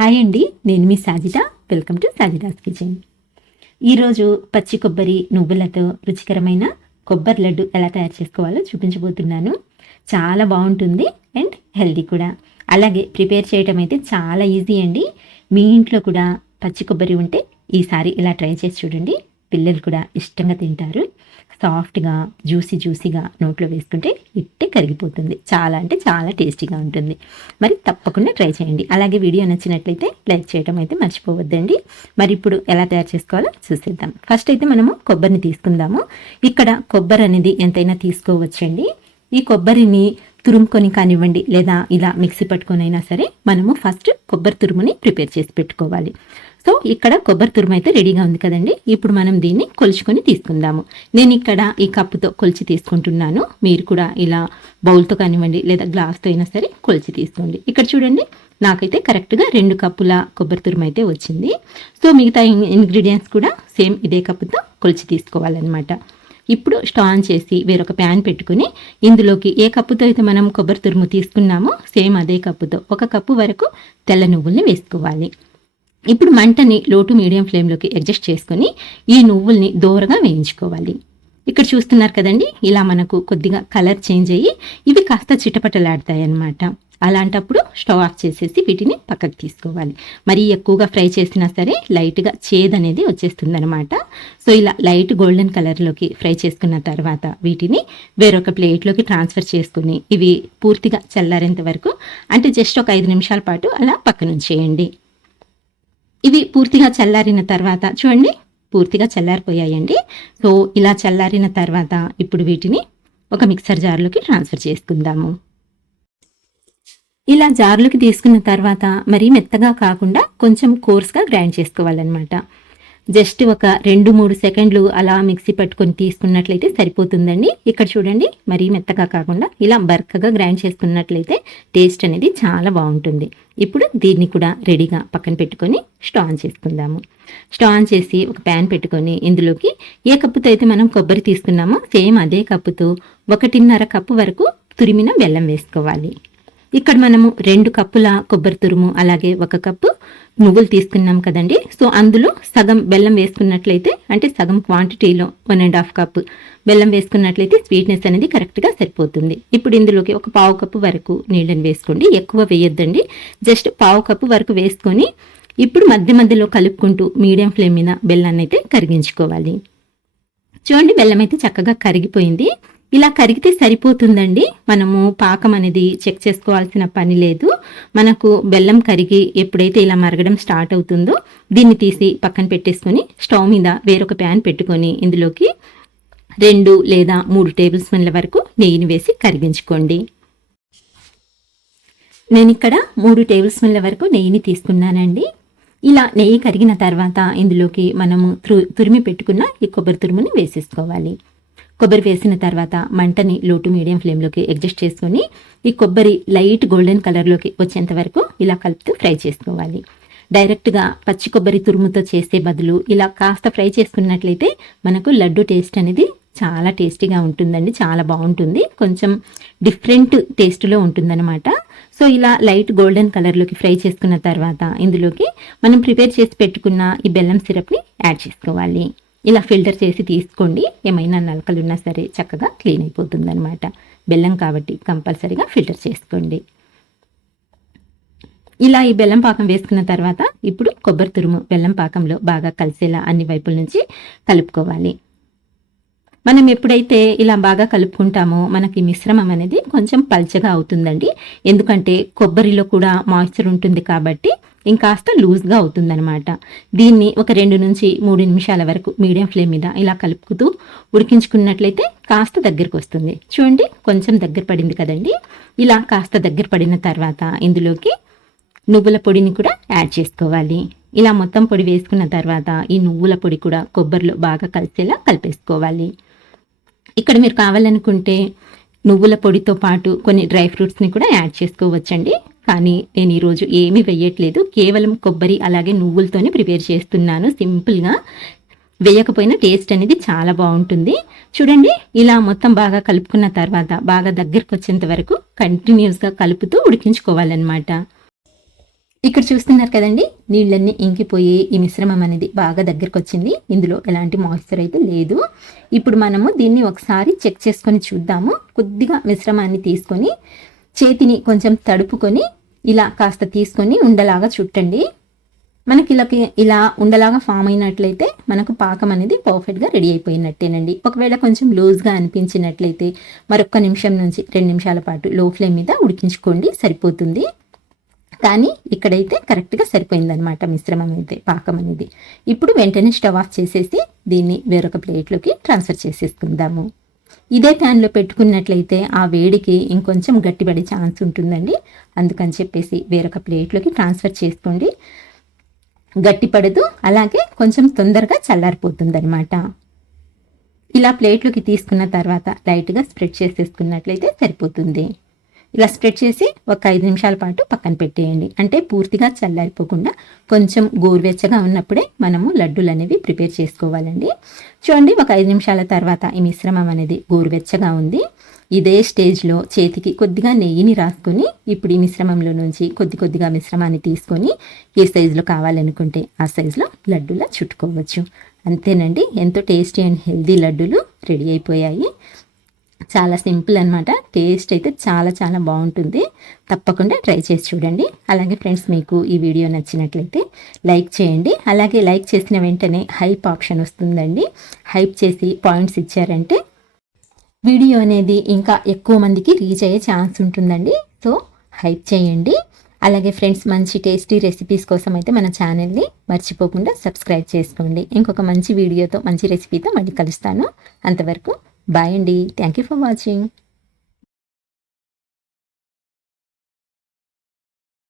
Hi అండి, నేను మీ Sajida. Welcome to Sajida's kitchen. ఈరోజు పచ్చి కొబ్బరి నువ్వులతో రుచికరమైన కొబ్బరి లడ్డు ఎలా తయారు చేసుకోవాలో చూపించబోతున్నాను. చాలా బాగుంటుంది అండ్ హెల్దీ కూడా. అలాగే ప్రిపేర్ చేయడం అయితే చాలా ఈజీ అండి. మీ ఇంట్లో కూడా పచ్చి కొబ్బరి ఉంటే ఈసారి ఇలా ట్రై చేసి చూడండి. పిల్లలు కూడా ఇష్టంగా తింటారు. సాఫ్ట్గా జ్యూసీగా నోట్లో వేసుకుంటే ఇట్టే కరిగిపోతుంది. చాలా అంటే చాలా టేస్టీగా ఉంటుంది. మరి తప్పకుండా ట్రై చేయండి. అలాగే వీడియో నచ్చినట్లయితే లైక్ చేయడం అయితే మర్చిపోవద్దండి. మరి ఇప్పుడు ఎలా తయారు చేసుకోవాలో చూసేద్దాం. ఫస్ట్ అయితే మనము కొబ్బరిని తీసుకుందాము. ఇక్కడ కొబ్బరి అనేది ఎంతైనా తీసుకోవచ్చండి. ఈ కొబ్బరిని తురుముకొని కానివ్వండి, లేదా ఇలా మిక్సీ పట్టుకొని అయినా సరే మనము ఫస్ట్ కొబ్బరి తురుముని ప్రిపేర్ చేసి పెట్టుకోవాలి. సో ఇక్కడ కొబ్బరి తురుము అయితే రెడీగా ఉంది కదండి. ఇప్పుడు మనం దీన్ని కొలుచుకొని తీసుకుందాము. నేను ఇక్కడ ఈ కప్పుతో కొలిచి తీసుకుంటున్నాను. మీరు కూడా ఇలా బౌల్తో కానివ్వండి, లేదా గ్లాస్తో అయినా సరే కొలిచి తీసుకోండి. ఇక్కడ చూడండి, నాకైతే కరెక్ట్గా 2 కప్పుల కొబ్బరి తురుము అయితే వచ్చింది. సో మిగతా ఇంగ్రీడియంట్స్ కూడా సేమ్ ఇదే కప్పుతో కొలిచి తీసుకోవాలన్నమాట. ఇప్పుడు స్టవ్ ఆన్ చేసి వేరొక ప్యాన్ పెట్టుకుని ఇందులోకి ఏ కప్పుతో అయితే మనం కొబ్బరి తురుము తీసుకున్నామో సేమ్ అదే కప్పుతో 1 కప్పు వరకు తెల్ల నువ్వుల్ని వేసుకోవాలి. ఇప్పుడు మంటని లో టు మీడియం ఫ్లేమ్లోకి అడ్జస్ట్ చేసుకొని ఈ నువ్వుల్ని దోరగా వేయించుకోవాలి. ఇక్కడ చూస్తున్నారు కదండి, ఇలా మనకు కొద్దిగా కలర్ చేంజ్ అయ్యి ఇవి కాస్త చిటపటలాడతాయి అన్నమాట. అలాంటప్పుడు స్టవ్ ఆఫ్ చేసేసి వీటిని పక్కకు తీసుకోవాలి. మరీ ఎక్కువగా ఫ్రై చేసినా సరే లైట్గా చేదు అనేది వచ్చేస్తుంది అనమాట. సో ఇలా లైట్ గోల్డెన్ కలర్లోకి ఫ్రై చేసుకున్న తర్వాత వీటిని వేరొక ప్లేట్లోకి ట్రాన్స్ఫర్ చేసుకుని ఇవి పూర్తిగా చల్లారేంత వరకు, అంటే జస్ట్ ఒక 5 నిమిషాల పాటు అలా పక్కనుంచేయండి. ఇవి పూర్తిగా చల్లారిన తర్వాత చూడండి, పూర్తిగా చల్లారిపోయాయండి. సో ఇలా చల్లారిన తర్వాత ఇప్పుడు వీటిని ఒక మిక్సర్ జార్లోకి ట్రాన్స్ఫర్ చేసుకుందాము. ఇలా జార్లోకి తీసుకున్న తర్వాత మరీ మెత్తగా కాకుండా కొంచెం కోర్స్గా గ్రైండ్ చేసుకోవాలన్నమాట. జస్ట్ ఒక 2-3 సెకండ్లు అలా మిక్సీ పట్టుకొని తీసుకున్నట్లయితే సరిపోతుందండి. ఇక్కడ చూడండి, మరీ మెత్తగా కాకుండా ఇలా బరకగా గ్రైండ్ చేసుకున్నట్లయితే టేస్ట్ అనేది చాలా బాగుంటుంది. ఇప్పుడు దీన్ని కూడా రెడీగా పక్కన పెట్టుకొని స్టవ్ ఆన్ చేసుకుందాము. స్టవ్ ఆన్ చేసి ఒక ప్యాన్ పెట్టుకొని ఇందులోకి ఏ కప్పుతో అయితే మనం కొబ్బరి తీసుకున్నామో సేమ్ అదే కప్పుతో 1.5 కప్పు వరకు తురిమిన బెల్లం వేసుకోవాలి. ఇక్కడ మనము 2 కప్పుల కొబ్బరి తురుము అలాగే 1 కప్పు నువ్వులు తీసుకున్నాం కదండి. సో అందులో సగం బెల్లం వేసుకున్నట్లయితే, అంటే సగం క్వాంటిటీలో 1.5 కప్పు బెల్లం వేసుకున్నట్లయితే స్వీట్నెస్ అనేది కరెక్ట్గా సరిపోతుంది. ఇప్పుడు ఇందులోకి ఒక 1/2 కప్పు వరకు నీళ్ళని వేసుకోండి. ఎక్కువ వేయొద్దండి, జస్ట్ 1/2 కప్పు వరకు వేసుకొని ఇప్పుడు మధ్యలో కలుపుకుంటూ మీడియం ఫ్లేమ్ మీద బెల్లాన్ని అయితే కరిగించుకోవాలి. చూడండి, బెల్లం అయితే చక్కగా కరిగిపోయింది. ఇలా కరిగితే సరిపోతుందండి. మనము పాకం అనేది చెక్ చేసుకోవాల్సిన పని లేదు. మనకు బెల్లం కరిగి ఎప్పుడైతే ఇలా మరగడం స్టార్ట్ అవుతుందో దీన్ని తీసి పక్కన పెట్టేసుకొని స్టవ్ మీద వేరొక ప్యాన్ పెట్టుకొని ఇందులోకి 2 లేదా 3 టేబుల్ స్పూన్ల వరకు నెయ్యిని వేసి కరిగించుకోండి. నేను ఇక్కడ 3 టేబుల్ స్పూన్ల వరకు నెయ్యిని తీసుకున్నానండి. ఇలా నెయ్యి కరిగిన తర్వాత ఇందులోకి మనము తురిమి పెట్టుకున్న ఈ కొబ్బరి తురుముని వేసేసుకోవాలి. కొబ్బరి వేసిన తర్వాత మంటని లో టు మీడియం ఫ్లేమ్లోకి అడ్జస్ట్ చేసుకొని ఈ కొబ్బరి లైట్ గోల్డెన్ కలర్లోకి వచ్చేంత వరకు ఇలా కలుపుతూ ఫ్రై చేసుకోవాలి. డైరెక్ట్గా పచ్చి కొబ్బరి తురుముతో చేసే బదులు ఇలా కాస్త ఫ్రై చేసుకున్నట్లయితే మనకు లడ్డు టేస్ట్ అనేది చాలా టేస్టీగా ఉంటుందండి. చాలా బాగుంటుంది, కొంచెం డిఫరెంట్ టేస్ట్లో ఉంటుందన్నమాట. సో ఇలా లైట్ గోల్డెన్ కలర్లోకి ఫ్రై చేసుకున్న తర్వాత ఇందులోకి మనం ప్రిపేర్ చేసి పెట్టుకున్న ఈ బెల్లం సిరప్ని యాడ్ చేసుకోవాలి. ఇలా ఫిల్టర్ చేసి తీసుకోండి. ఏమైనా నలకలు ఉన్నా సరే చక్కగా క్లీన్ అయిపోతుంది అనమాట. బెల్లం కాబట్టి కంపల్సరీగా ఫిల్టర్ చేసుకోండి. ఇలా ఈ బెల్లం పాకం వేసుకున్న తర్వాత ఇప్పుడు కొబ్బరి తురుము బెల్లం పాకంలో బాగా కలిసేలా అన్ని వైపుల నుంచి కలుపుకోవాలి. మనం ఎప్పుడైతే ఇలా బాగా కలుపుకుంటామో మనకి మిశ్రమం అనేది కొంచెం పల్చగా అవుతుందండి. ఎందుకంటే కొబ్బరిలో కూడా మాయిశ్చర్ ఉంటుంది కాబట్టి ఇంకాస్త లూజ్గా అవుతుందన్నమాట. దీన్ని ఒక 2 నుంచి 3 నిమిషాల వరకు మీడియం ఫ్లేమ్ మీద ఇలా కలుపుతూ ఉడికించుకున్నట్లయితే కాస్త దగ్గరకు వస్తుంది. చూడండి, కొంచెం దగ్గర పడింది కదండి. ఇలా కాస్త దగ్గర పడిన తర్వాత ఇందులోకి నువ్వుల పొడిని కూడా యాడ్ చేసుకోవాలి. ఇలా మొత్తం పొడి వేసుకున్న తర్వాత ఈ నువ్వుల పొడి కూడా కొబ్బరిలో బాగా కలిసేలా కలిపేసుకోవాలి. ఇక్కడ మీరు కావాలనుకుంటే నువ్వుల పొడితో పాటు కొన్ని డ్రై ఫ్రూట్స్ని కూడా యాడ్ చేసుకోవచ్చండి. కానీ నేను ఈరోజు ఏమీ వేయట్లేదు, కేవలం కొబ్బరి అలాగే నువ్వులతోనే ప్రిపేర్ చేస్తున్నాను. సింపుల్గా వేయకపోయినా టేస్ట్ అనేది చాలా బాగుంటుంది. చూడండి, ఇలా మొత్తం బాగా కలుపుకున్న తర్వాత బాగా దగ్గరకు వచ్చేంత వరకు కంటిన్యూస్గా కలుపుతూ ఉడికించుకోవాలన్నమాట. ఇక్కడ చూస్తున్నారు కదండి, నీళ్ళన్నీ ఇంకిపోయి ఈ మిశ్రమం అనేది బాగా దగ్గరకు వచ్చింది. ఇందులో ఎలాంటి మాయిశ్చర్ అయితే లేదు. ఇప్పుడు మనము దీన్ని ఒకసారి చెక్ చేసుకొని చూద్దాము. కొద్దిగా మిశ్రమాన్ని తీసుకొని చేతిని కొంచెం తడుపుకొని ఇలా కాస్త తీసుకొని ఉండలాగా చుట్టండి. మనకి ఇలా ఉండలాగా ఫామ్ అయినట్లయితే మనకు పాకం అనేది పర్ఫెక్ట్గా రెడీ అయిపోయినట్టేనండి. ఒకవేళ కొంచెం లూజ్గా అనిపించినట్లయితే మరొక నిమిషం నుంచి 2 నిమిషాల పాటు లో ఫ్లేమ్ మీద ఉడికించుకోండి, సరిపోతుంది. కానీ ఇక్కడైతే కరెక్ట్గా సరిపోయిందనమాట మిశ్రమం అయితే, పాకం అనేది. ఇప్పుడు వెంటనే స్టవ్ ఆఫ్ చేసేసి దీన్ని వేరొక ప్లేట్లోకి ట్రాన్స్ఫర్ చేసేసుకుందాము. ఇదే ప్యాన్లో పెట్టుకున్నట్లయితే ఆ వేడికి ఇంకొంచెం గట్టిపడే ఛాన్స్ ఉంటుందండి. అందుకని చెప్పేసి వేరొక ప్లేట్లోకి ట్రాన్స్ఫర్ చేసుకోండి. గట్టిపడదు, అలాగే కొంచెం తొందరగా చల్లారిపోతుంది అనమాట. ఇలా ప్లేట్లోకి తీసుకున్న తర్వాత లైట్గా స్ప్రెడ్ చేసేసుకున్నట్లయితే సరిపోతుంది. ఇలా స్ప్రెడ్ చేసి ఒక 5 నిమిషాల పాటు పక్కన పెట్టేయండి. అంటే పూర్తిగా చల్లారిపోకుండా కొంచెం గోరువెచ్చగా ఉన్నప్పుడే మనము లడ్డూలు అనేవి ప్రిపేర్ చేసుకోవాలండి. చూడండి, ఒక 5 నిమిషాల తర్వాత ఈ మిశ్రమం అనేది గోరువెచ్చగా ఉంది. ఇదే స్టేజ్లో చేతికి కొద్దిగా నెయ్యిని రాసుకొని ఇప్పుడు ఈ మిశ్రమంలో నుంచి కొద్దిగా మిశ్రమాన్ని తీసుకొని ఏ సైజులో కావాలనుకుంటే ఆ సైజులో లడ్డూలా చుట్టుకోవచ్చు. అంతేనండి, ఎంతో టేస్టీ అండ్ హెల్దీ లడ్డూలు రెడీ అయిపోయాయి. చాలా సింపుల్ అనమాట. టేస్ట్ అయితే చాలా చాలా బాగుంటుంది. తప్పకుండా ట్రై చేసి చూడండి. అలాగే ఫ్రెండ్స్, మీకు ఈ వీడియో నచ్చినట్లయితే లైక్ చేయండి. అలాగే లైక్ చేసిన వెంటనే హైప్ ఆప్షన్ వస్తుందండి. హైప్ చేసి పాయింట్స్ ఇచ్చారంటే వీడియో అనేది ఇంకా ఎక్కువ మందికి రీచ్ అయ్యే ఛాన్స్ ఉంటుందండి. సో హైప్ చేయండి. అలాగే ఫ్రెండ్స్, మంచి టేస్టీ రెసిపీస్ కోసం అయితే మన ఛానల్ని మర్చిపోకుండా సబ్స్క్రైబ్ చేసుకోండి. ఇంకొక మంచి వీడియోతో మంచి రెసిపీతో మళ్ళీ కలుస్తాను. అంతవరకు బాయ్ అండి. Thank you for watching.